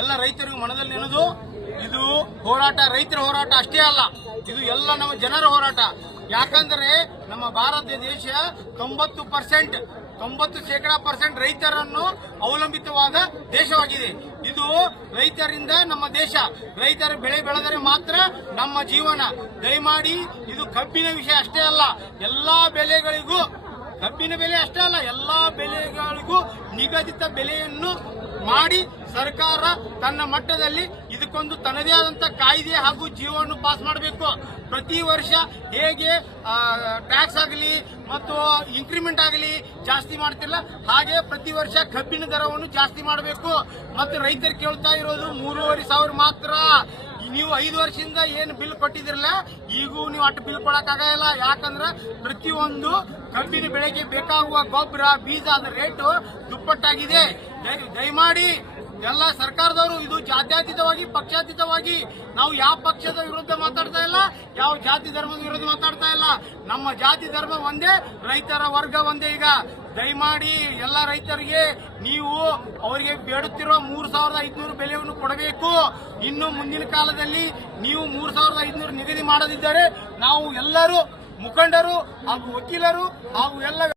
ಎಲ್ಲ ರೈತರಿಗೂ ಮನದಲ್ಲಿ ನೆನೆದು ಇದು ಹೋರಾಟ ರೈತರ ಹೋರಾಟ ಅಷ್ಟೇ ಅಲ್ಲ, ಇದು ಎಲ್ಲ ನಮ್ಮ ಜನರ ಹೋರಾಟ. ಯಾಕಂದ್ರೆ ನಮ್ಮ ಭಾರತ ದೇಶ 90% ರೈತರನ್ನು ಅವಲಂಬಿತವಾದ ದೇಶವಾಗಿದೆ. ಇದು ರೈತರಿಂದ ನಮ್ಮ ದೇಶ, ರೈತರ ಬೆಳೆ ಬೆಳೆದರೆ ಮಾತ್ರ ನಮ್ಮ ಜೀವನ. ದಯಮಾಡಿ ಇದು ಕಬ್ಬಿನ ವಿಷಯ ಅಷ್ಟೇ ಅಲ್ಲ, ಎಲ್ಲಾ ಬೆಳೆಗಳಿಗೂ ಕಬ್ಬಿನ ಬೆಲೆ ಅಷ್ಟೇ ಅಲ್ಲ, ಎಲ್ಲಾ ಬೆಳೆಗಳಿಗೂ ನಿಗದಿತ ಬೆಲೆಯನ್ನು ಮಾಡಿ ಸರ್ಕಾರ ತನ್ನ ಮಟ್ಟದಲ್ಲಿ ಇದಕ್ಕೊಂದು ತನ್ನದೇ ಆದಂತ ಕಾಯ್ದೆ ಹಾಗೂ ಜೀವವನ್ನು ಪಾಸ್ ಮಾಡಬೇಕು. ಪ್ರತಿ ವರ್ಷ ಹೇಗೆ ಟ್ಯಾಕ್ಸ್ ಆಗಲಿ ಮತ್ತು ಇನ್ಕ್ರಿಮೆಂಟ್ ಆಗಲಿ ಜಾಸ್ತಿ ಮಾಡ್ತಿಲ್ಲ, ಹಾಗೆ ಪ್ರತಿ ವರ್ಷ ಕಬ್ಬಿನ ದರವನ್ನು ಜಾಸ್ತಿ ಮಾಡಬೇಕು. ಮತ್ತು ರೈತರು ಕೇಳ್ತಾ ಇರೋದು 3,500 ಮಾತ್ರ. ನೀವು 5 ವರ್ಷದಿಂದ ಏನು ಬಿಲ್ ಕೊಟ್ಟಿದ್ರಲ್ಲ, ಈಗೂ ನೀವು ಅಷ್ಟು ಬಿಲ್ ಕೊಡಕ್ಕಾಗಲ್ಲ. ಯಾಕಂದ್ರೆ ಪ್ರತಿಯೊಂದು ಕಬ್ಬಿನ ಬೆಳೆಗೆ ಬೇಕಾಗುವ ಗೊಬ್ಬರ, ಬೀಜ ಅದ ರೇಟು ದುಪ್ಪಟ್ಟಾಗಿದೆ. ದಯಮಾಡಿ ಎಲ್ಲ ಸರ್ಕಾರದವರು ಇದು ಜಾತ್ಯತೀತವಾಗಿ ಪಕ್ಷಾತೀತವಾಗಿ, ನಾವು ಯಾವ ಪಕ್ಷದ ವಿರುದ್ಧ ಮಾತಾಡ್ತಾ ಇಲ್ಲ, ಯಾವ ಜಾತಿ ಧರ್ಮದ ವಿರುದ್ಧ ಮಾತಾಡ್ತಾ ಇಲ್ಲ. ನಮ್ಮ ಜಾತಿ ಧರ್ಮ ಒಂದೇ, ರೈತರ ವರ್ಗ ಒಂದೇ. ಈಗ ದಯಮಾಡಿ ಎಲ್ಲ ರೈತರಿಗೆ ನೀವು ಅವರಿಗೆ ಬೇಡುತ್ತಿರುವ 3,500 ಬೆಲೆಯನ್ನು ಕೊಡಬೇಕು. ಇನ್ನು ಮುಂದಿನ ಕಾಲದಲ್ಲಿ ನೀವು 3,500 ನಿಗದಿ ಮಾಡದಿದ್ದರೆ ನಾವು ಎಲ್ಲರೂ ಮುಖಂಡರು ಹಾಗೂ ವಕೀಲರು ಹಾಗೂ ಎಲ್ಲ